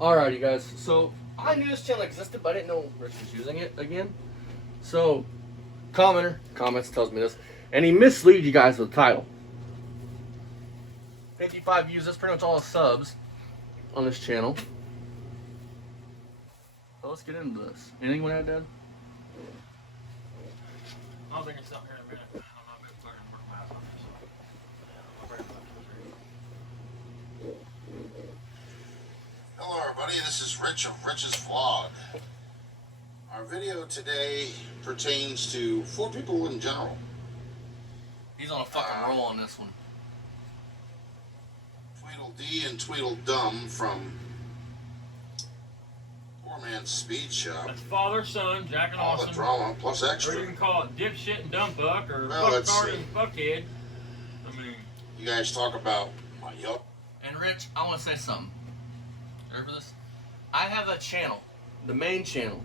Alrighty, guys. So I knew this channel existed, but I didn't know Rich was using it again. So, comments tells me this, and he misleads you guys with the title. 55 views. That's pretty much all the subs on this channel. So let's get into this. Anything you want to add, Dad? I don't think it's out here in a minute. I don't know if it's starting to work my ass off. Hello everybody, this is Rich of Rich's Vlog. Our video today pertains to 4 people in general. He's on a fucking roll on this one. Tweedledee and Tweedledum from Poor Man's Speed Shop. That's father, son, Jack and All the Austin. drama plus Or you extra. can call it dipshit and dumb fuck, or Well, let's fucktard see. and fuckhead. I mean, You guys talk about my Yelp. And Rich, I want to say something. Ready for this? I have a channel. The main channel.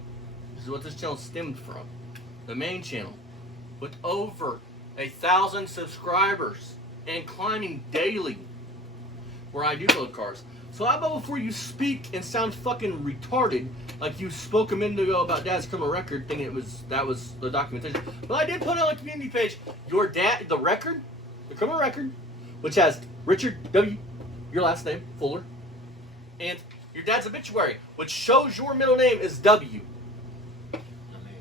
This is what this channel stemmed from. The main channel. With over 1,000 subscribers. And climbing daily. Where I do build cars. So how about before you speak and sound fucking retarded, like you spoke a minute ago about Dad's criminal record, thinking that was the documentation. But I did put it on the community page, your dad, the criminal record, which has Richard W., your last name, Fuller, and your dad's obituary, which shows your middle name is W. I mean,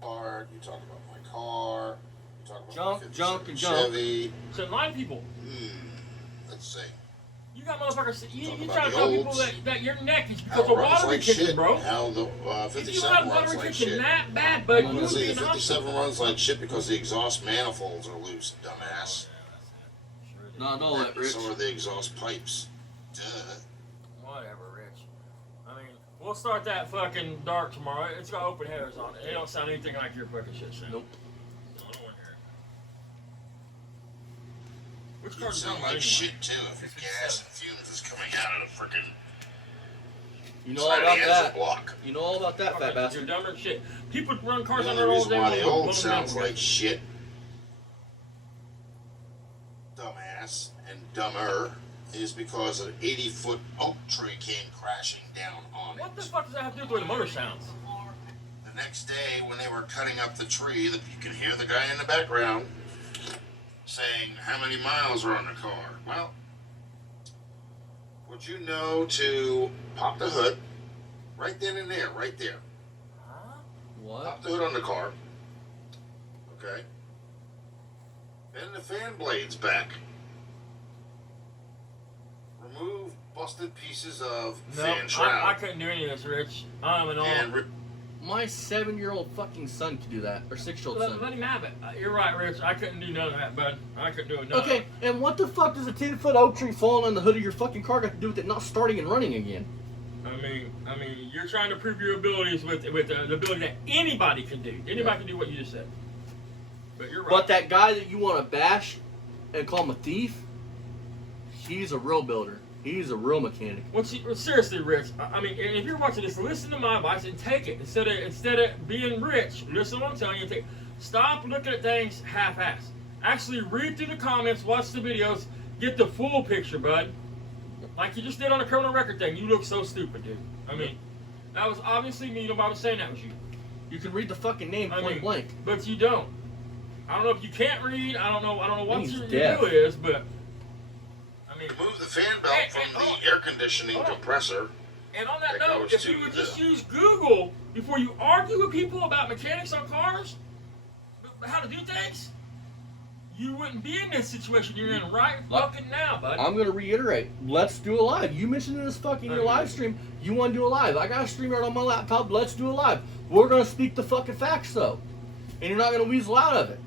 Car, you talk about my car. You talk about Junk, my 57 junk, and junk. Chevy. so line people. Let's see. You got motherfuckers. You Talk trying about to the tell people olds. that your neck is because How of it runs water like retention, shit. bro. How the If you 57 have water runs like retention shit. that bad, bud, I'm you gonna would say be the an option. 57 runs like shit because the exhaust manifolds are loose, dumbass. Not all that, Rich. So are the exhaust pipes. Duh. Whatever, Rich. I mean, we'll start that fucking dark tomorrow. It's got open headers on it. It don't sound anything like your fucking shit sound. Nope. No, I don't want to hear it. Which It car's sound done like anyway? shit too if your gas and fumes is coming out of the frickin' You know all side of about the engine that. block. You know all about that, fat You're bastard. dumber than shit. People run cars The on only their all reason day why long. the blow old them sounds down. like shit, dumbass, and dumber, is because an 80-foot oak tree came crashing down on What the it. fuck does that have to do with the way the motor sounds? The next day, when they were cutting up the tree, you can hear the guy in the background saying how many miles are on the car. Well, would you know to pop the hood right then and there, right there. Huh? What? Pop the hood on the car. Okay. Bend the fan blades back. Remove busted pieces of No, fan I shroud. couldn't do any of this, Rich. I'm an And old. My 7-year-old fucking son could do that, or 6-year-old Let son. him have it. You're right, Rich. I couldn't do none of that, bud. I couldn't do it. Okay, and what the fuck does a 10-foot oak tree falling on the hood of your fucking car got to do with it not starting and running again? I mean, you're trying to prove your abilities with the ability that anybody can do. Anybody can do what you just said. But you're right. But that guy that you want to bash and call him a thief, he's a real builder. He's a real mechanic. Well, seriously, Rich. I mean, if you're watching this, listen to my advice and take it instead of being rich. Listen to what I'm telling you. Stop looking at things half-assed. Actually, read through the comments, watch the videos, get the full picture, bud. Like you just did on the criminal record thing. You look so stupid, dude. I mean, that was obviously me. Nobody was saying that was you. You can read the fucking name point blank. But you don't. I don't know if you can't read. I don't know what He's your deaf. deal is, but I mean. remove the fan belt from the air conditioning compressor. And on that That note, goes if to you would the- just use Google before you argue with people about mechanics on cars, how to do things, you wouldn't be in this situation you're in right fucking now, bud. I'm going to reiterate. Let's do a live. You mentioned in this fucking your live stream, you want to do a live. I got a stream right on my laptop. Let's do a live. We're going to speak the fucking facts, though. And you're not going to weasel out of it.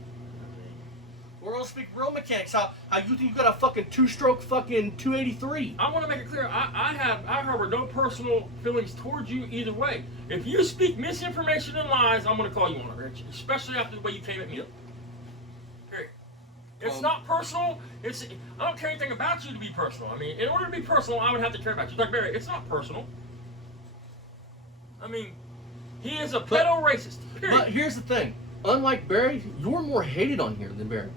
We're going to speak real mechanics. How you think you got a fucking 2-stroke fucking 283. I want to make it clear, I harbor no personal feelings towards you either way. If you speak misinformation and lies, I'm going to call you on it, Rich. Especially after the way you came at me. Period. It's not personal. I don't care anything about you to be personal. I mean, in order to be personal, I would have to care about you. Like Barry, it's not personal. I mean, he is a pedo racist. Period. But here's the thing. Unlike Barry, you're more hated on here than Barry.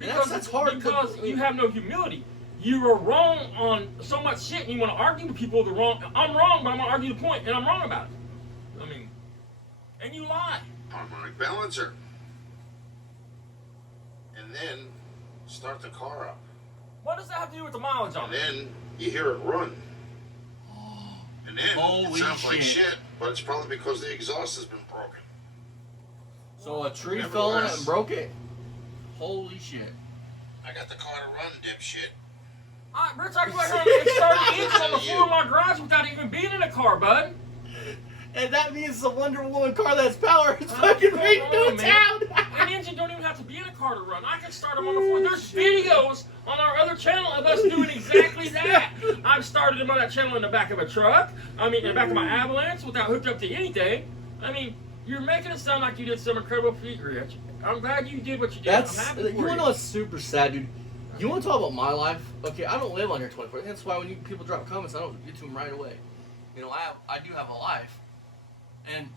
And that's hard. Because you have no humility. you are wrong on so much shit, and you want to argue with people the wrong. I'm wrong, but I'm gonna argue the point, and I'm wrong about it. I mean, and you lie. Harmonic balancer. And then start the car up. What does that have to do with the mileage on And it? then you hear it run. And then Holy it sounds like shit. shit, but it's probably because the exhaust has been broken. So a tree fell on it and broke it? Holy shit. I got the car to run, dipshit. Rich, I go out here and started eating on the floor of my garage without even being in a car, bud. And that means the Wonder Woman car that's powered is fucking right come through on, man. town. An engine don't even have to be in a car to run. I can start them on the floor. There's videos on our other channel of us doing exactly that. I've started them on that channel in the back of a truck. I mean, in the back of my Avalanche without hooked up to anything. I mean, you're making it sound like you did some incredible feat, Rich. I'm glad you did what you did. I'm That's, happy you for wanna you. know what's super sad, dude? You wanna talk about my life? Okay, I don't live on here 24. That's why when people drop comments, I don't get to them right away. You know, I do have a life. And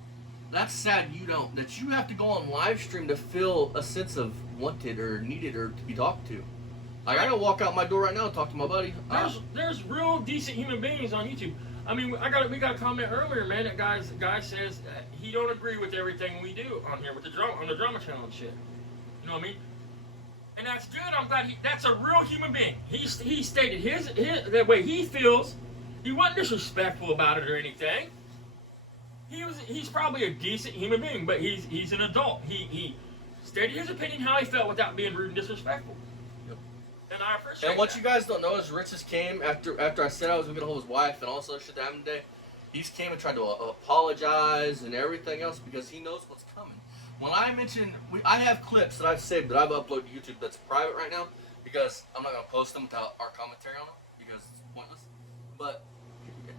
that's sad you don't. That you have to go on live stream to feel a sense of wanted or needed or to be talked to. Like, I gotta walk out my door right now and talk to my buddy. There's real decent human beings on YouTube. I mean, we got a comment earlier, man. That guy says he don't agree with everything we do on here with the drama channel and shit. You know what I mean? And that's good. I'm glad that's a real human being. He stated his the way he feels. He wasn't disrespectful about it or anything. He's probably a decent human being, but he's an adult. He stated his opinion how he felt without being rude and disrespectful. Yep. And I appreciate And what that. you guys don't know is Rich just came after I said I was gonna get a hold of his wife and all this other shit that happened today. He's came and tried to apologize and everything else because he knows what's coming. When I mentioned, I have clips that I've saved that I've uploaded to YouTube that's private right now because I'm not gonna post them without our commentary on them because it's pointless. But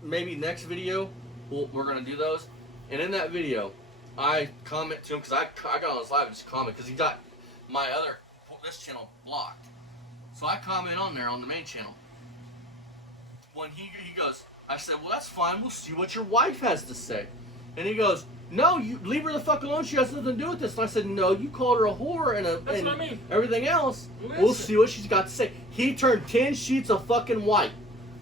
maybe next video we're gonna do those. And in that video, I comment to him because I got on his live and just comment because he got this channel blocked. So I comment on there on the main channel. When he goes, I said, well, that's fine. We'll see what your wife has to say. And he goes, no, you leave her the fuck alone. She has nothing to do with this. And I said, no, you called her a whore and That's what I mean. everything else. Listen. We'll see what she's got to say. He turned 10 sheets of fucking white.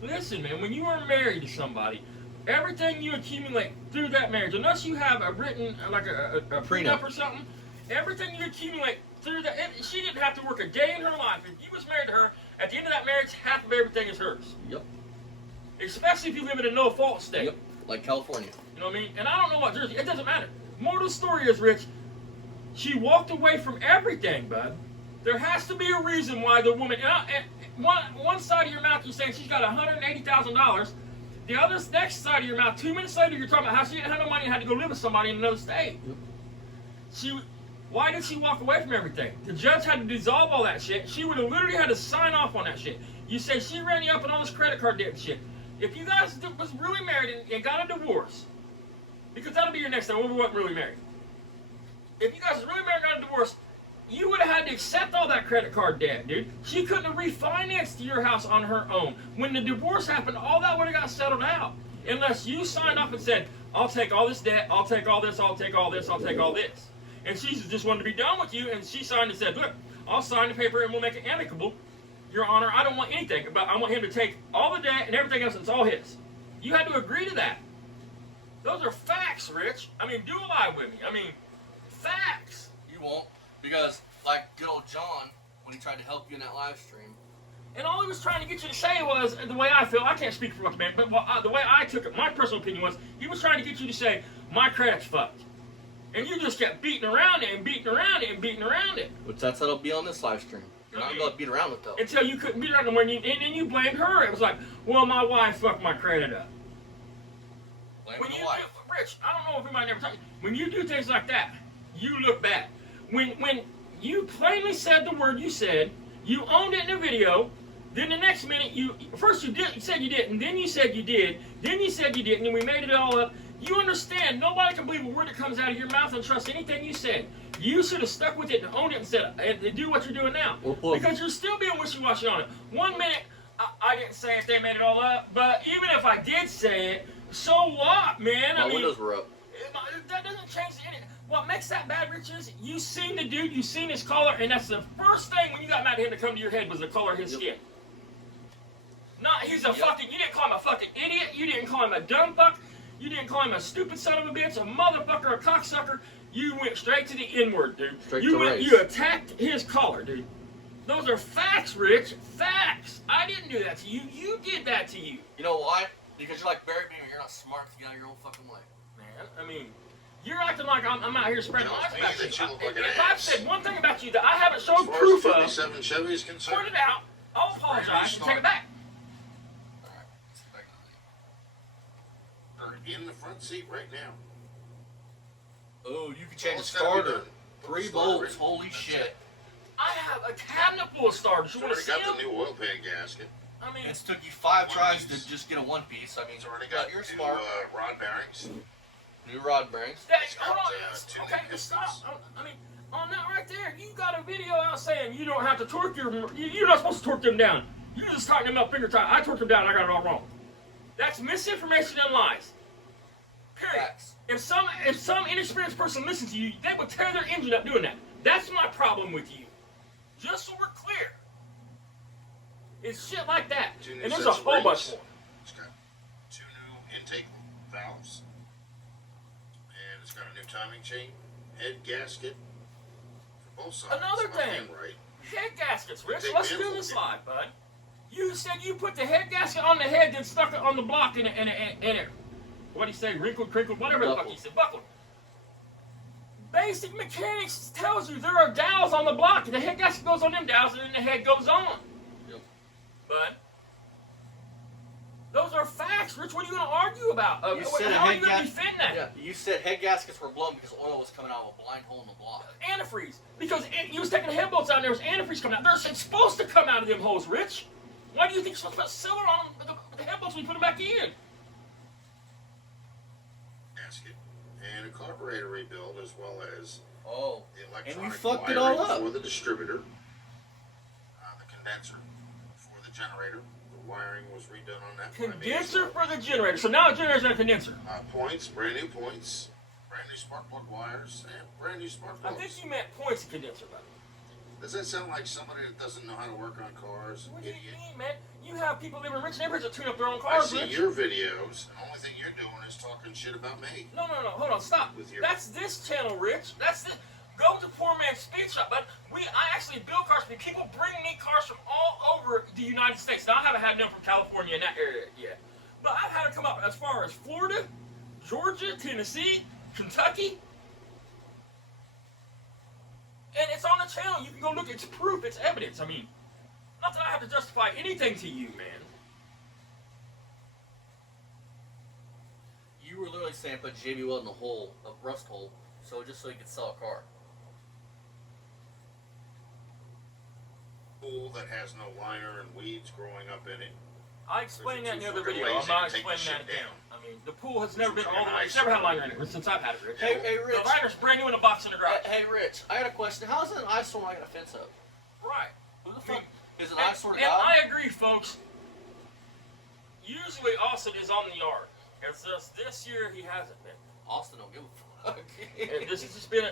Listen, man, when you are married to somebody, everything you accumulate through that marriage, unless you have a written, like a prenup or something, everything you accumulate through that, she didn't have to work a day in her life. If you was married to her, at the end of that marriage, half of everything is hers. Yep. Especially if you live in a no-fault state. Yep. Like California. You know what I mean? And I don't know what Jersey, it doesn't matter. More of the story is, Rich, she walked away from everything, bud. There has to be a reason why the woman, and one side of your mouth you're saying she's got $180,000. The other next side of your mouth, 2 minutes later, you're talking about how she didn't have no money and had to go live with somebody in another state. Yep. Why did she walk away from everything? The judge had to dissolve all that shit. She would have literally had to sign off on that shit. You say she ran you up on all this credit card debt and shit. If you guys was really married and got a divorce, because that'll be your next time, we wasn't really married. If you guys was really married and got a divorce, you would have had to accept all that credit card debt, dude. She couldn't have refinanced your house on her own. When the divorce happened, all that would have got settled out. Unless you signed off and said, I'll take all this debt, I'll take all this, I'll take all this, I'll take all this. And she just wanted to be done with you, and she signed and said, look, I'll sign the paper and we'll make it amicable. Your Honor, I don't want anything, but I want him to take all the debt and everything else, it's all his. You had to agree to that. Those are facts, Rich. I mean, do a live with me. I mean, facts. You won't. Because, like good old John, when he tried to help you in that live stream. And all he was trying to get you to say was, the way I feel, I can't speak for the man, but the way I took it, my personal opinion was, he was trying to get you to say, my credit's fucked. And you just kept beating around it and beating around it and beating around it. Which that's how it'll be on this live stream. You're not going to beat around it, though. Until you couldn't beat around it, and then you blamed her. It was like, well, my wife fucked my credit up. Blame When the you wife. Rich, I don't know if anybody ever told you, when you do things like that, you look bad. When you plainly said the word you said, you owned it in the video, then the next minute you said you didn't, then you said you did, then you said you didn't, and we made it all up. You understand, nobody can believe a word that comes out of your mouth and trust anything you said. You should have stuck with it and owned it and said, and do what you're doing now. Because you're still being wishy-washy on it. 1 minute, I didn't say it, they made it all up, but even if I did say it, so what, man? My windows were up. That doesn't change anything. What makes that bad, Rich, is you seen the dude, you seen his color, and that's the first thing when you got mad at him to come to your head was the color of his skin. he's a fucking, you didn't call him a fucking idiot, you didn't call him a dumb fuck, you didn't call him a stupid son of a bitch, a motherfucker, a cocksucker. You went straight to the N-word, dude. Straight you to race. You attacked his collar, dude. Those are facts, Rich. Facts. I didn't do that to you. You did that to you. You know why? Because you're like Barry Beamer. You're not smart to get out of your own fucking way. Man, I mean, you're acting like I'm out here spreading lies about you. That you look like an If I've ass. said one thing about you that I haven't As shown far proof as the of, 57 Chevy is concerned, point it out, I'll apologize and take it back. Alright, let's get back to they're in the front seat right now. Oh, you can change the It's gotta be starter. done. 3 Starter bolts. in. Holy That's shit. it. I have a cabinet full of starters. You It's want to already see got them? the new oil pan gasket. I mean, It's took you 5 One tries piece. to just get a 1 piece. I mean, It's already got you're new smart. rod bearings. New rod bearings. Hold got, on. two Okay, pistons. stop. I mean, on that right there, you got a video out saying you don't have to torque you're not supposed to torque them down. You just tighten them up finger tight. I torqued them down. I got it all wrong. That's misinformation and lies. Period. Facts. If some inexperienced person listens to you, they would tear their engine up doing that. That's my problem with you. Just so we're clear. It's shit like that. Two new And there's a sets of whole bunch brakes. more. It's got 2 new intake valves. And it's got a new timing chain, head gasket for both sides. Another left thing. and right. Head gaskets, Rich. Big Let's do vehicle. this live, bud. You said you put the head gasket on the head, then stuck it on the block and it what he said, wrinkled, crinkled, whatever the fuck he said, buckled. Basic mechanics tells you there are dowels on the block. The head gasket goes on them dowels and then the head goes on. Yep. Bud. Those are facts, Rich. What are you going to argue about? You said how a are you head going to gas- defend that? Yeah, you said head gaskets were blown because oil was coming out of a blind hole in the block. Antifreeze. Because you was taking the head bolts out and there was antifreeze coming out. It's supposed to come out of them holes, Rich. Why do you think you're supposed to put silver on the head bolts when you put them back in? Gasket. And a carburetor rebuild as well as Oh. the And electronic you fucked it wiring all up. for the distributor. The condenser for the generator. The wiring was redone on that. by me as Condenser well. for the generator. So now the generator's in a condenser. Points, brand new points, brand new spark plug wires, and brand new spark I plugs. think you meant points of condenser, buddy. Does that sound like somebody that doesn't know how to work on cars? What do you Idiot. mean, man? You have people living in rich neighborhoods that tune up their own I cars, see Rich. your videos, and the only thing you're doing is talking shit about me. No, hold on, stop. With your- That's this channel, Rich. That's the. Go to Poor Man's Speed Shop, but I actually build cars. People bring me cars from all over the United States. Now I haven't had none from California in that area yet, but I've had it come up as far as Florida, Georgia, Tennessee, Kentucky, and it's on the channel. You can go look. It's proof. It's evidence. I mean, not that I have to justify anything to you, man. You were literally saying put JB Weld in a hole, a rust hole, just so he could sell a car. Pool that has no liner and weeds growing up in it. I explained that in the other Too video. lazy I'm not to take the explaining that shit again. I mean, the pool has never been Too all the way. It's nice. never had liner in it since I've had it, Rich. Hey, Rich. The liner's brand new in a box in the garage. Hey, Rich. I got a question. How is an eyesore not got a fence up? Right. Who the fuck is an And, eyesore and guy? I agree, folks. Usually Austin is on the yard. It's just this year he hasn't been. Austin don't give a fuck. And this has been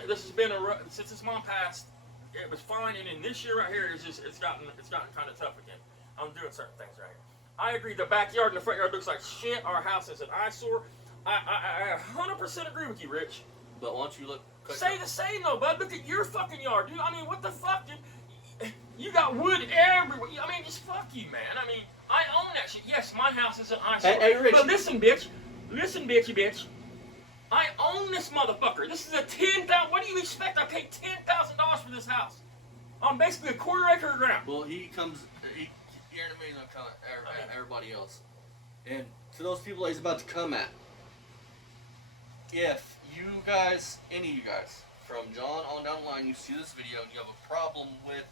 since his mom passed. It was fine, and then this year right here is just it's gotten kind of tough again. I'm doing certain things right here. I agree. The backyard and the front yard looks like shit. Our house is an eyesore. I 100% agree with you, Rich. But why don't you look? Say the same though, bud. Look at your fucking yard, dude. I mean, what the fuck, dude? You got wood everywhere. I mean, just fuck you, man. I mean, I own that shit. Yes, my house is an eyesore. Hey, Rich. But listen, bitch. Listen, bitchy bitch. I own this motherfucker. This is a $10,000. What do you expect? I paid $10,000 for this house on basically a quarter acre of ground. Well, he you're in a million kind of everybody else. And to those people that he's about to come at, if you guys, any of you guys, from John on down the line, you see this video and you have a problem with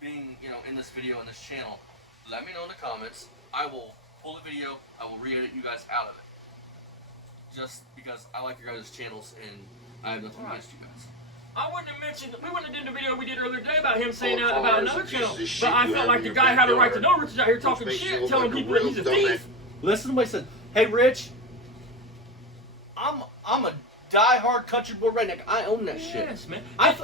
being, in this video, in this channel, let me know in the comments. I will pull the video, I will re-edit you guys out of it. Just because I like your guys' channels and I have nothing against you guys. I wouldn't have mentioned, we wouldn't have done the video we did earlier today about him saying Full about cars, another pieces channel. of But shit I you felt have like in the your guy had a right to backyard. know. Richard's out here talking Makes you shit, look telling like a people that real he's a dumbass. thief. Listen to what he said. Hey, Rich, I'm a die-hard country boy redneck. I own that shit. Yes, man. I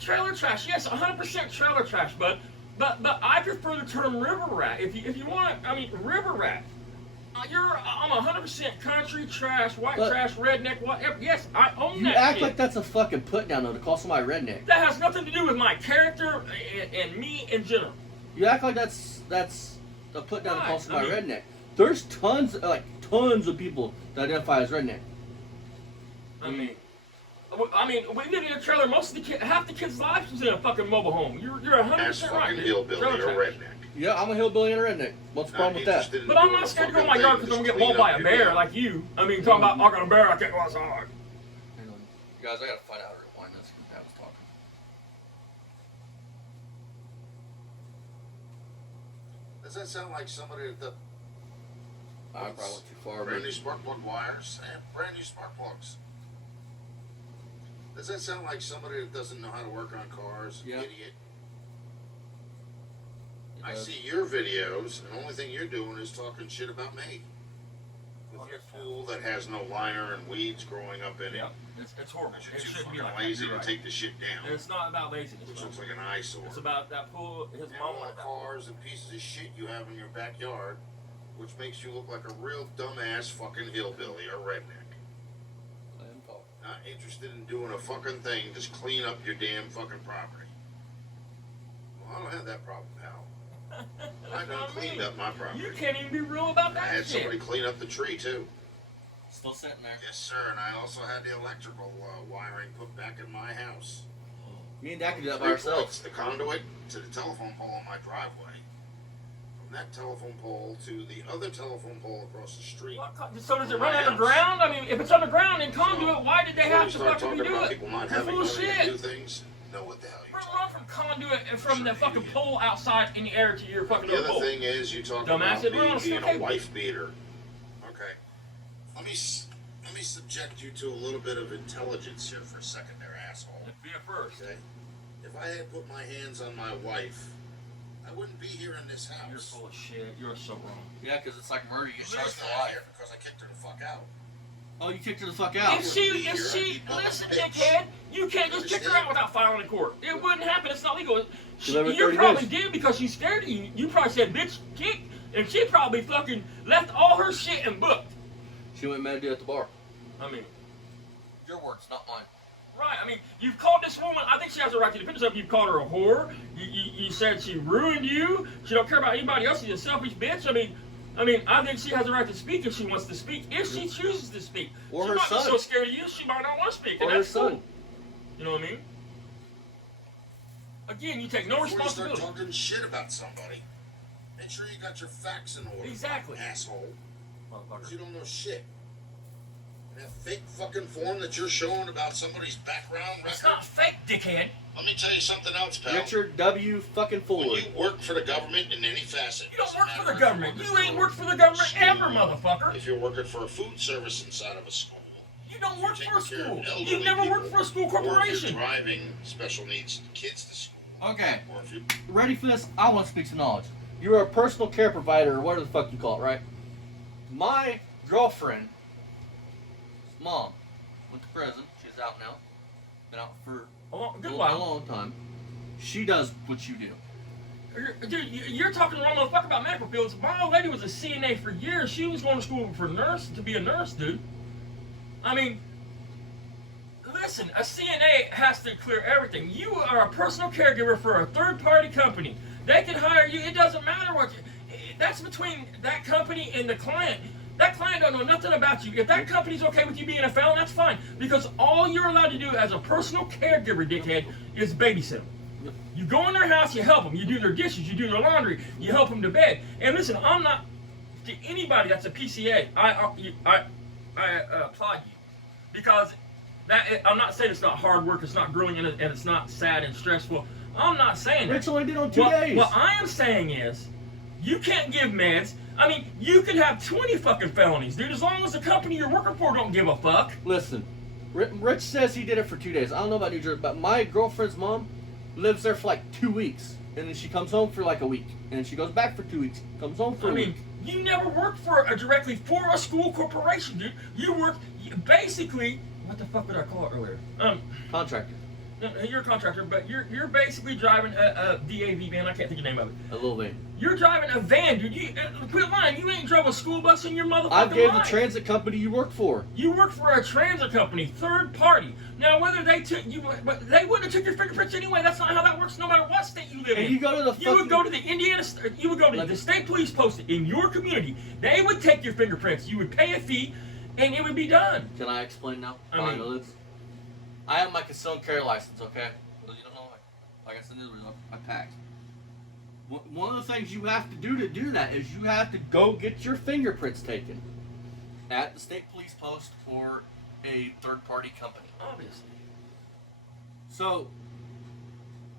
Trailer trash, yes, 100% trailer trash, bud. But I prefer the term river rat. If you want, I mean, river rat. I'm 100% country trash, white But- trash, redneck, whatever. Yes, I own You that act shit. like that's a fucking put down though to call somebody redneck. That has nothing to do with my character and me in general. You act like that's a put down to call Right, somebody I mean- redneck. There's tons of people that identify as redneck. I mean, we live in a trailer. Most of half the kids' lives was in a fucking mobile home. You're Ass 100% right. fucking dude. hillbilly Trailer or trash. redneck. Yeah, I'm a hillbilly and a redneck. What's the problem with that? Interested in But I'm doing not a scared to go in fucking my yard thing, because I'm just gonna get mauled clean by up a your bear damn- like you. I mean, talking about I got a bear, I can't go outside. Hang on. Guys, I gotta find out her wine. That's what I was talking. Does that sound like somebody at the I probably went too far. brand new But spark plug wires and brand new spark plugs? Does that sound like somebody that doesn't know how to work on cars? Yeah. Idiot. I see your videos, and the only thing you're doing is talking shit about me. With your pool that has no liner and weeds growing up in it. Yeah, it's horrible. Because It you're too shouldn't be fucking like that. lazy You're to right. take the shit down. And it's not about laziness. Which bro. looks like an eyesore. It's about that pool. His And mom all wanted the that pool. cars and pieces of shit you have in your backyard, which makes you look like a real dumbass fucking hillbilly or redneck. Not interested in doing a fucking thing, just clean up your damn fucking property. Well, I don't have that problem, pal. I done cleaned up my property. You can't even be real about I that had shit. somebody clean up the tree too. Still sitting there. Yes, sir, and I also had the electrical wiring put back in my house. Me and Dad can do that by 3 ourselves. points, the conduit to the telephone pole on my driveway. From that telephone pole to the other telephone pole across the street. So does it My run house. underground? I mean, if it's underground and conduit, why did they Before have you to start fucking talking redo about it? people not You're having full of money to do shit. things, know what the hell you're Run talking from about. conduit and from the Sure, fucking idiot. pole outside in the air to your fucking The little other pole. thing is, you talk Dumbass, about it run me on being a cable. wife beater. Okay. Let me subject you to a little bit of intelligence here for a second there, asshole. Be a first. Okay? If I had put my hands on my wife, I wouldn't be here in this house. You're full of shit. You're so wrong. Yeah, because it's like murder. You get She's charged for not life. here because I kicked her the fuck out. Oh, you kicked her the fuck out. If she, listen, dickhead, you can't just kick her out without filing in court. It wouldn't happen. It's not legal. She lived with You 30 probably days. did because she's scared of you. You probably said, bitch, kick, and she probably fucking left all her shit and booked. She went mad at the bar. I mean, Your words, not mine. right. I mean, you've called this woman, I think she has a right to defend herself. You've called her a whore. You said she ruined you. She don't care about anybody else. She's a selfish bitch. I mean, I think she has a right to speak if she wants to speak, if she chooses to speak. Or she her might son. be so scared of you, she might not want to speak. Or and her that's cool. son. You know what I mean? Again, you take no Before you start responsibility. talking shit about somebody, make sure you got your facts in order. Exactly. Asshole. Because you Motherfucker. don't know shit. And that fake fucking form that you're showing about somebody's background It's record. not fake, dickhead. Let me tell you something else, pal. Richard W. fucking When Fuller. you work for the government in any facet. You don't doesn't work for matter the if government. you're You working ain't for worked for the government school, ever, motherfucker. If you're working for a food service inside of a school. You don't work for a taking care school. of elderly You've never people, worked for a school Or if you're corporation. driving special needs kids to school. Okay, Or if you ready for this? I want to speak some knowledge. You're a personal care provider, or whatever the fuck you call it, right? My girlfriend's mom went to prison. She's out now. Been out for Good a while. long time. She does what you do. Dude, you're talking the wrong motherfucker about medical fields. My old lady was a CNA for years. She was going to school for to be a nurse, dude. I mean, listen, a CNA has to clear everything. You are a personal caregiver for a third-party company. They can hire you. It doesn't matter what that's between that company and the client. That client don't know nothing about you. If that company's okay with you being a felon, that's fine. Because all you're allowed to do as a personal caregiver, dickhead, is babysit them. You go in their house, you help them. You do their dishes, you do their laundry, you help them to bed. And listen, I'm not to anybody that's a PCA. I applaud you because I'm not saying it's not hard work, it's not grueling, and it's not sad and stressful. I'm not saying that. Rich only did it on 2 What, days. what I am saying is, you can't give meds. I mean, you can have 20 fucking felonies, dude, as long as the company you're working for don't give a fuck. Listen, Rich says he did it for 2 days. I don't know about New Jersey, but my girlfriend's mom lives there for like 2 weeks. And then she comes home for like a week. And then she goes back for 2 weeks. Comes home for I a mean, week. you never worked directly for a school corporation, dude. You work basically. What the fuck did I call it earlier? Contractor. No, you're a contractor, but you're basically driving a DAV van. I can't think of the name of it. A little van. You're driving a van, dude. Quit lying. You ain't drove a school bus in your motherfucking I gave life. the transit company you work for. You work for a transit company, third party. Now, whether they took you, but they wouldn't have took your fingerprints anyway. That's not how that works. No matter what state you live in. And you go to the You would go to the Indiana. You would go to the state police post in your community. They would take your fingerprints. You would pay a fee, and it would be done. Can I explain now? I Why mean- know this? I have my concealed carry license, okay? Well, you don't know, like I said, I packed. One of the things you have to do that is you have to go get your fingerprints taken at the state police post or a third-party company. Obviously. So,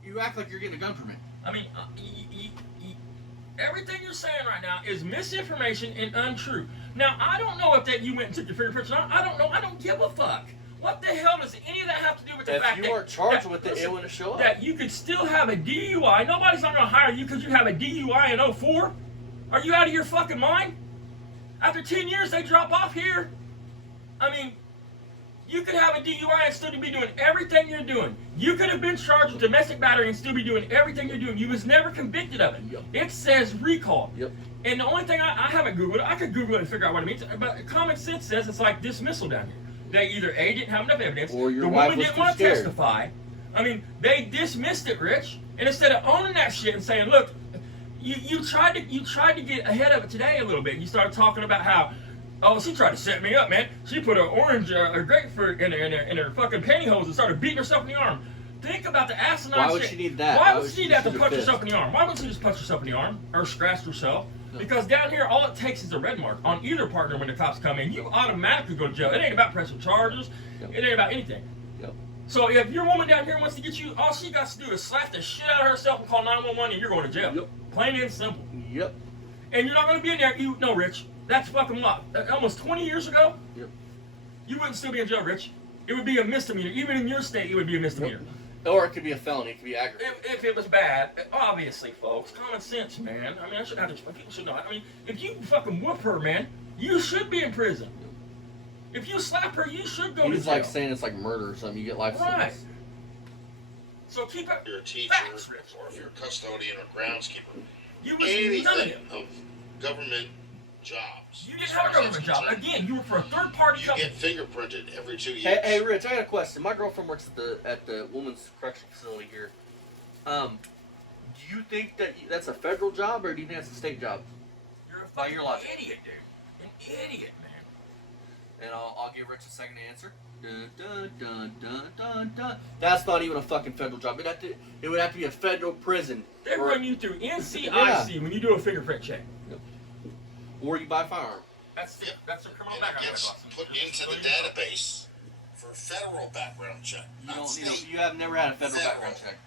you act like you're getting a gun permit. I mean, everything you're saying right now is misinformation and untrue. Now, I don't know if that you went and took your fingerprints or not. I don't know. I don't give a fuck. What the hell does any of that have to do with the fact If that you weren't charged that- with it, listen, it wouldn't show up. that you could still have a DUI? Nobody's not going to hire you because you have a DUI in 04? Are you out of your fucking mind? After 10 years, they drop off here. I mean, you could have a DUI and still be doing everything you're doing. You could have been charged with domestic battery and still be doing everything you're doing. You was never convicted of it. Yep. It says recall. Yep. And the only thing I haven't Googled it. I could Google it and figure out what it means. But common sense says it's like dismissal down here. They either A, didn't have enough evidence, Or your the wife woman was didn't too want to scared. testify. I mean, they dismissed it, Rich. And instead of owning that shit and saying, look, you tried to get ahead of it today a little bit. You started talking about how, oh, she tried to set me up, man. She put an orange, a grapefruit in her fucking pantyhose and started beating herself in the arm. Think about the asinine Why shit. would she need that? Why Why would would she she need that to shoot her punch fist? herself in the arm? Why wouldn't she just punch herself in the arm or scratch herself? No. Because down here, all it takes is a red mark on either partner when the cops come in. You automatically go to jail. It ain't about pressing charges. Yep. It ain't about anything. Yep. So if your woman down here wants to get you, all she got to do is slap the shit out of herself and call 911 and you're going to jail. Yep. Plain and simple. Yep. And you're not going to be in there. No, Rich. That's fucking what? Almost 20 years ago? Yep. You wouldn't still be in jail, Rich. It would be a misdemeanor. Even in your state, it would be a misdemeanor. Yep. Or it could be a felony. It could be aggravated. If it was bad, obviously, folks, common sense, man. I mean, I should have to, people should know. I mean, if you fucking whoop her, man, you should be in prison. If you slap her, you should go to He's jail. like saying it's like murder or something. You get life Right. sentence. So keep it. If you're a teacher, Facts, Rich. or if you're a custodian or groundskeeper, You was none of anything it. of government jobs. You didn't have a government job. Again, you were for a third party You company. get fingerprinted every 2 years. Hey, Rich, I got a question. My girlfriend works at the women's correctional facility here. Do you think that that's a federal job, or do you think that's a state job? You're a By fucking your logic. idiot, dude. An idiot, man. And I'll give Rich a second to answer. Dun, dun, dun, dun, dun, dun. That's not even a fucking federal job. It would have to be a federal prison. They or, run you through NCIC Yeah. when you do a fingerprint check. or you buy a firearm. That's the criminal And it background gets check. put into the database for federal background check, not You state. you have never had a federal Federal. background check.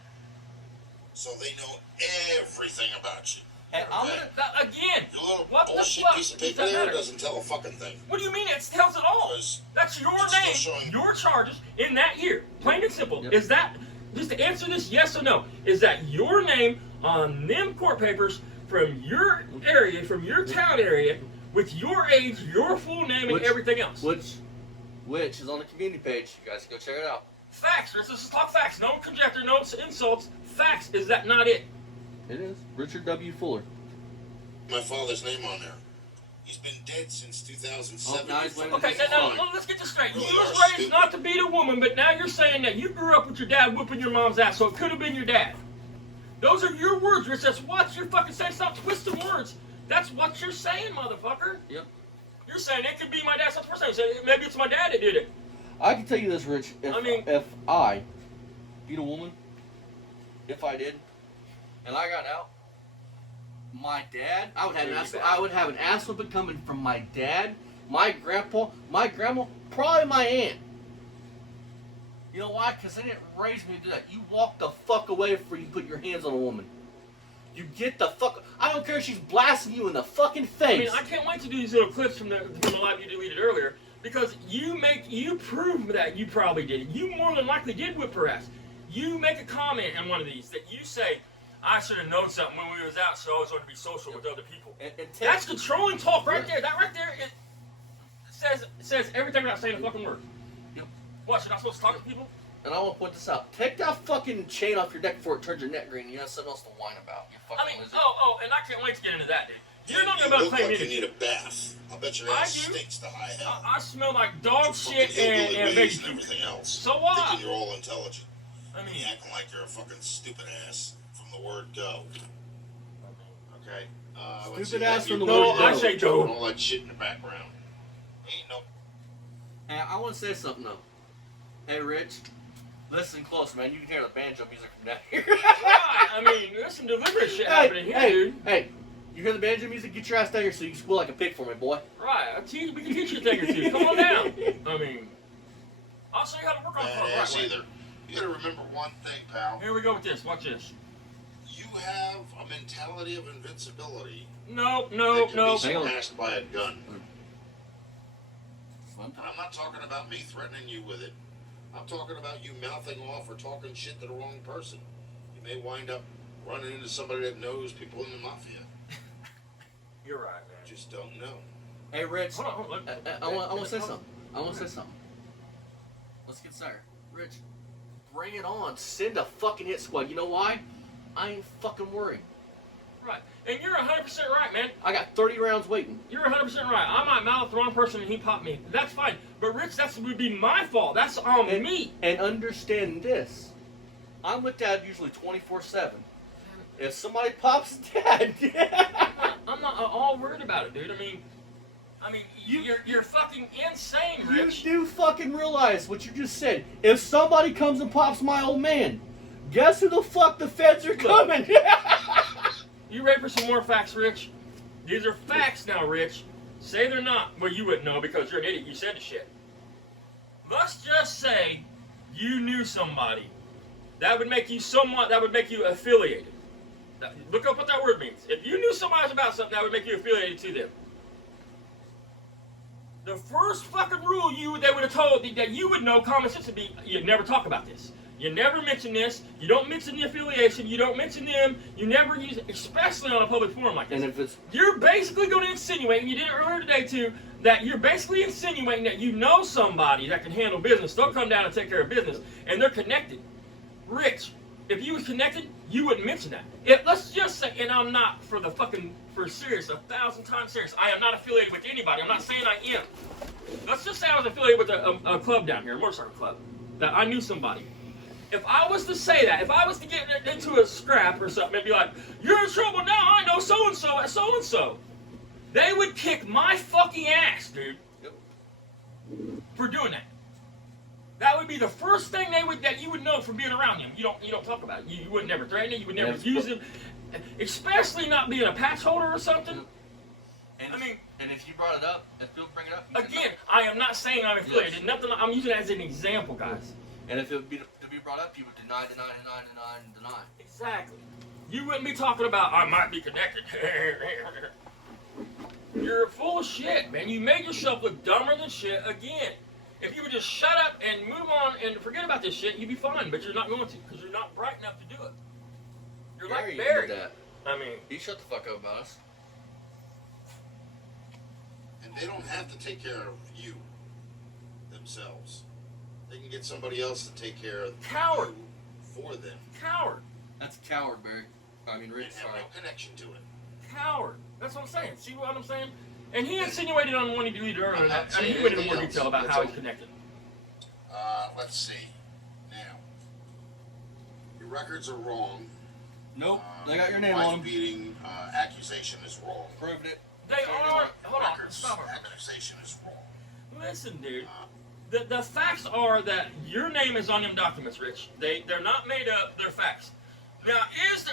So they know everything about you. Hey, I'm Okay. gonna. Again, Your little what the bullshit fuck piece of does paper that there matter? doesn't tell a fucking thing. What do you mean it tells it all? Because That's your it's still name, showing- your charges in that year. Plain and simple. Yep. Is that, just to answer this yes or no, is that your name on them court papers from your area, from your town area, with your age, your full name, and Which- everything else? Which is on the community page. You guys can go check it out. Facts. Let's just talk facts. No conjecture, no insults. Facts. Is that not it? It is Richard W. Fuller. my father's name on there. He's been dead since 2007. Oh, now he's waiting. Okay, This is now fine. let's get this straight. You Really was are raised stupid. not to beat a woman, but now you're saying that you grew up with your dad whooping your mom's ass, so it could have been your dad. Those are your words, Rich. That's what you're fucking saying. Stop twisting words. That's what you're saying, motherfucker. Yep. You're saying it could be my dad. That's the first time you said it. Maybe it's my dad that did it. I can tell you this, Rich. If I mean- if I beat a woman, if I did, and I got out, my dad, I would have an ass whooping coming from my dad, my grandpa, my grandma, probably my aunt. You know why? Because they didn't raise me to do that. You walk the fuck away before you put your hands on a woman. You get the fuck. I don't care if she's blasting you in the fucking I mean, face. I can't wait to do these little clips from the live you deleted earlier because you prove that you probably did it. You more than likely did whip her ass. You make a comment on one of these that you say, "I should have known something when we was out, so I was going to be social with other people." And That's controlling talk right there. That right there says everything without saying a fucking word. Yep. What? You're not supposed to talk to people? and I want to point this out. Take that fucking chain off your neck before it turns your neck green and you have something else to whine about. You fucking I mean, loser. and I can't wait to get into that, dude. You're not You about to look claim like you me. need a bath. I'll bet your I ass do. stinks to high hell. I smell like dog Your shit fucking hillbilly and ways baby and food. everything else. So what? Thinking you're all intelligent. I mean, You acting like you're a fucking stupid ass from the word go. Okay? Let's Stupid see, ass that from you the no, word I go. say and go. all that shit in the background. Ain't no. Hey, I want to say something though. Hey, Rich, listen close, man. You can hear the banjo music from down here. Right, I mean, there's some deliberate shit happening here, dude. Hey, you hear the banjo music? Get your ass down here so you can squeal like a pig for me, boy. Right, we can teach you a thing or two. Come on down. I mean, I'll show you how to work on the phone. Badass Right, either. You gotta remember one thing, pal. here we go with this. Watch this. You have a mentality of invincibility No. that can be Hang on. surpassed by a gun. Fun. And I'm not talking about me threatening you with it. I'm talking about you mouthing off or talking shit to the wrong person. You may wind up running into somebody that knows people in the mafia. You're right, man. You just don't know. Hey, Rich, Hold on. I want to say something. I want to say something. Let's get started. Rich, bring it on. Send a fucking hit squad. You know why? I ain't fucking worried. Right. And you're 100% right, man. I got 30 rounds waiting. You're 100% right. I might mouth the wrong person and he popped me. That's fine. But Rich, that would be my fault. That's on me. And understand this. I'm with Dad usually 24/7. If somebody pops Dad, I'm not all worried about it, dude. I mean, you're fucking insane, you Rich. do fucking realize what you just said. If somebody comes and pops my old man, guess who the fuck the feds are coming? You ready for some more facts, Rich? These are facts now, Rich. Say they're not. Well, you wouldn't know because you're an idiot. You said the shit. Let's just say you knew somebody. That would make you affiliated. Look up what that word means. If you knew somebody about something, that would make you affiliated to them. The first fucking rule they would have told that you would know, common sense would be, you never talk about this. You never mention this. You don't mention the affiliation. You don't mention them. You never use it, especially on a public forum like this. And if it's You're basically going to insinuate, and you did it earlier today too, that you're basically insinuating that you know somebody that can handle business. They'll come down and take care of business, and they're connected. Rich, if you was connected, you wouldn't mention that. Let's just say, and I'm not for serious, 1,000 times serious. I am not affiliated with anybody. I'm not saying I am. Let's just say I was affiliated with a club down here, a motorcycle club, that I knew somebody. If I was to say that, if I was to get into a scrap or something and be like, you're in trouble now, I know so-and-so at so-and-so, they would kick my fucking ass, dude, for doing that. That would be the first thing that you would know from being around them. You don't talk about it. You would never threaten it. You would never use them, especially not being a patch holder or something. And if you brought it up, if you'll bring it up Again, I am not saying I'm affiliated. Yes. Nothing. I'm using it as an example, guys. And if it would be to be brought up, you would deny. Exactly. You wouldn't be talking about I might be connected. You're full of shit, man. You made yourself look dumber than shit again. If you would just shut up and move on and forget about this shit, you'd be fine. But you're not going to because you're not bright enough to do it. You're like Barry. That. I mean, You shut the fuck up about us. And they don't have to take care of you themselves. They can get somebody else to take care of Coward. you for them. Coward. That's a coward, Barry. I mean, And Rich, have sorry. no connection to it. Coward. That's what I'm saying. See what I'm saying? And he insinuated on one he deleted earlier. I'm not I mean, he saying went into more anything detail else. about That's how all. he's connected. Let's see. Now, your records are wrong. Nope, they got your name wife on them. beating accusation is wrong. Proved it. They are. Hold on. Records Stop it. accusation is wrong. Listen, dude. The facts are that your name is on them documents, Rich. They're not made up. They're facts. Now,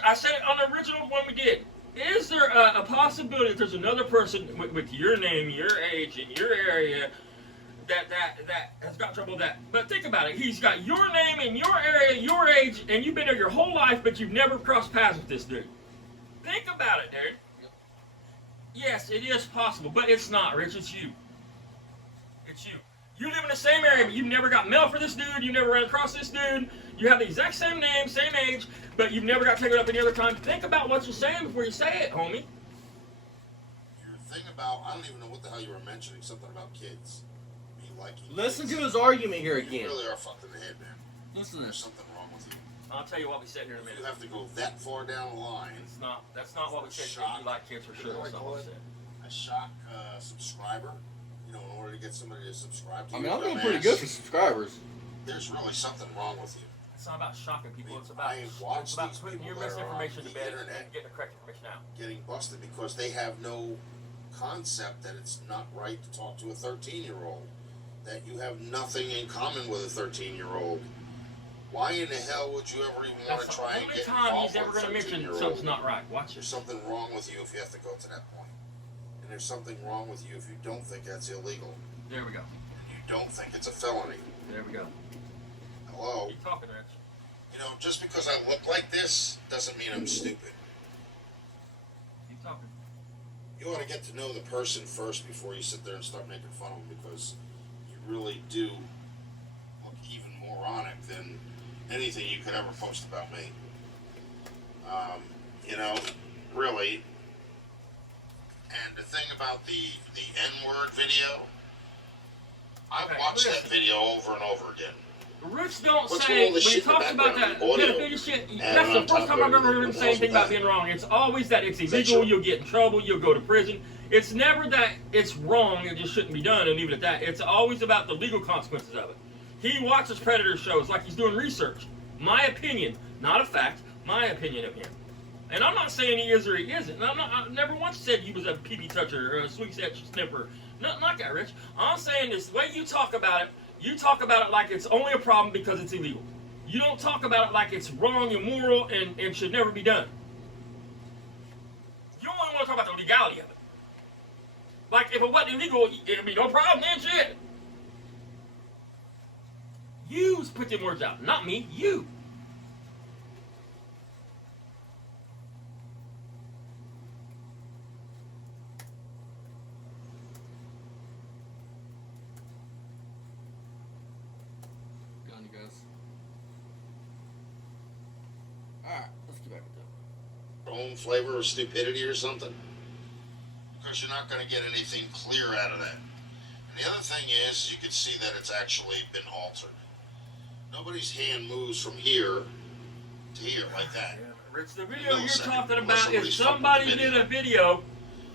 I said it on the original one we did. Is there a possibility that there's another person with your name, your age, in your area that has got trouble with that? But think about it. He's got your name in your area, your age, and you've been there your whole life, but you've never crossed paths with this dude. Think about it, dude. Yes, it is possible, but it's not, Rich. It's you. It's you. You live in the same area, but you've never got mail for this dude. You never ran across this dude. You have the exact same name, same age, but you've never got taken up any other time. Think about what you're saying before you say it, homie. Your thing about, I don't even know what the hell you were mentioning, something about kids. Me liking Listen kids. to his argument here You again. really are fucked in the head, man. Listen to There's this. something wrong with you. I'll tell you what we said here in a If minute. you have to go that far down the line, That's not what we said. Shock. You like kids for sure. That's not what we said. a shock subscriber, you know, in order to get somebody to subscribe to I you, mean, I'm doing dumbass, pretty good for subscribers. there's really something wrong with you. It's not about shocking people. I mean, It's about, I watch it's about these putting your people that are on misinformation to the bed internet. and getting the correct information out. Getting busted because they have no concept that it's not right to talk to a 13-year-old, that you have nothing in common with a 13-year-old. Why in the hell would you ever even want That's to the try and only get time involved he's ever with a going to mention 13-year-old? something's not right. Watch There's it. something wrong with you if you have to go to that point. And there's something wrong with you if you don't think that's illegal. There we go. And you don't think it's a felony. There we go. Hello? Keep talking, Rich. You know, just because I look like this doesn't mean I'm stupid. Keep talking. You ought to get to know the person first before you sit there and start making fun of them, because you really do look even moronic than anything you could ever post about me. You know, really. And the thing about the N-word video, I've Okay, watched listen. that video over and over again. Rich don't What's say, all this when he shit in the talks about that background, audio? pedophilia shit, And that's on the top first of time I've ever everything, heard him what say else anything with about that? being wrong. It's always that it's that illegal, true? you'll get in trouble, you'll go to prison. It's never that it's wrong, it just shouldn't be done, and leave it at that. It's always about the legal consequences of it. He watches Predator shows like he's doing research. My opinion, not a fact, my opinion of him. And I'm not saying he is or he isn't. I never once said he was a pee-pee toucher or a sweet sex sniffer. Nothing like that, Rich. I'm saying this, the way you talk about it like it's only a problem because it's illegal. You don't talk about it like it's wrong, immoral, and should never be done. You only want to talk about the legality of it. Like, if it wasn't illegal, it'd be no problem, then shit. You put them words out, not me, you. Gun, you guys. Alright, let's get back to Own flavor of stupidity or something, because you're not going to get anything clear out of that. And the other thing is, you can see that it's actually been altered. Nobody's hand moves from here to here like that. Rich, the video you're Millisecond, talking unless about is somebody's somebody fucking did a video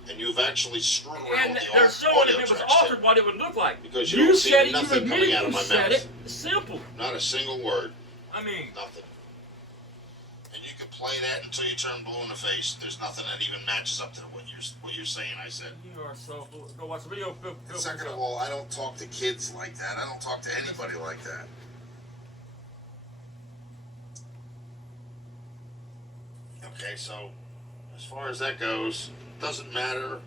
And you've actually screwed around and with the they're showing audio if it was tracks altered what it would look like. Because you don't see said it, you nothing admitted coming out of you my said mouth. it. Simple. Not a single word. I mean, Nothing. And you can play that until you turn blue in the face. There's nothing that even matches up to what you're saying I said. you are so fool. Go watch the video. And second of all, I don't talk to kids like that. I don't talk to anybody like that. Okay, so as far as that goes, doesn't matter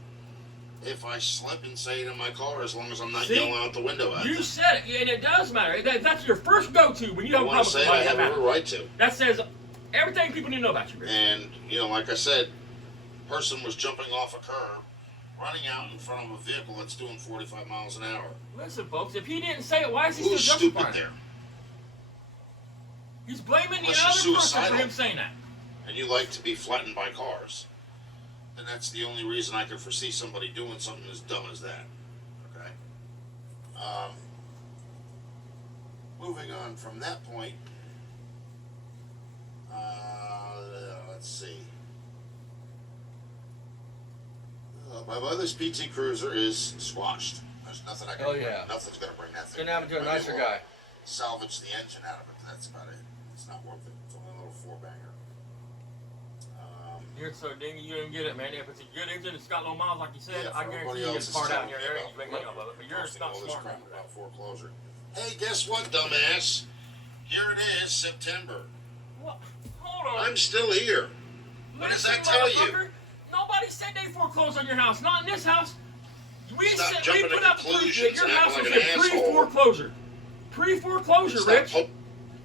if I slip and say it in my car as long as I'm not See? yelling out the window at You them. said it, and it does matter. That's your first go-to when you I have a want problem to with say it, I somebody. have That every matters. right to. That says everything people need to know about you, Rich. And, you know, like I said, person was jumping off a curb, running out in front of a vehicle that's doing 45 miles an hour. Listen, folks, if he didn't say it, why is he Who's still stupid justifying it? there? He's blaming the Unless other you're person for suicidal. him saying that. And you like to be flattened by cars. And that's the only reason I can foresee somebody doing something as dumb as that. Okay? Moving on from that point, let's see. My mother's PT Cruiser is squashed. There's nothing I can Oh, bring. yeah. Nothing's going to bring that It's thing. gonna happen to a Maybe nicer we'll guy. Salvage the engine out of it, but that's about it. It's not worth it. It's only a little four-banger. You're so dingy, you didn't get it, man. If it's a good engine, it's got low miles, like you said, Yeah, I for guarantee everybody you else get part is out in your telling area me and you make money off of it. But you're posting not all this smart crap enough for that. about foreclosure. Hey, guess what, dumbass? Here it is, September. What? Hold on. I'm still here. What does that tell you? motherfucker, Nobody said they foreclosed on your house. Not in this house. We Stop said jumping we put to up proof that conclusions your and house acting was like a an asshole. pre-foreclosure. Pre-foreclosure, Stop Rich. po-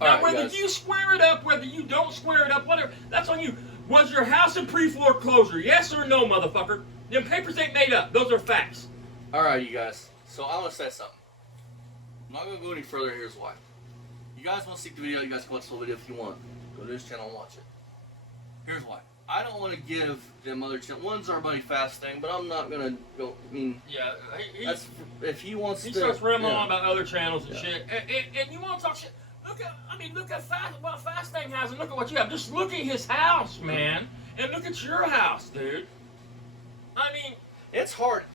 Now, Alright, whether guys. you square it up, whether you don't square it up, whatever, that's on you. Was your house in pre-foreclosure? Yes or no, motherfucker? Them papers ain't made up. Those are facts. Alright, you guys. So I want to say something. I'm not going to go any further. Here's why. You guys want to see the video, you guys can watch the whole video if you want. Go to this channel and watch it. Here's why. I don't want to give them other channel. One's our buddy Fast thing, but I'm not going to go. I mean, Yeah, that's if he wants he to. starts rambling yeah. on about other channels and Yeah. shit. And you want to talk shit? Look at what Fastang has, and look at what you have. Just look at his house, man, and look at your house, dude. I mean, It's hard.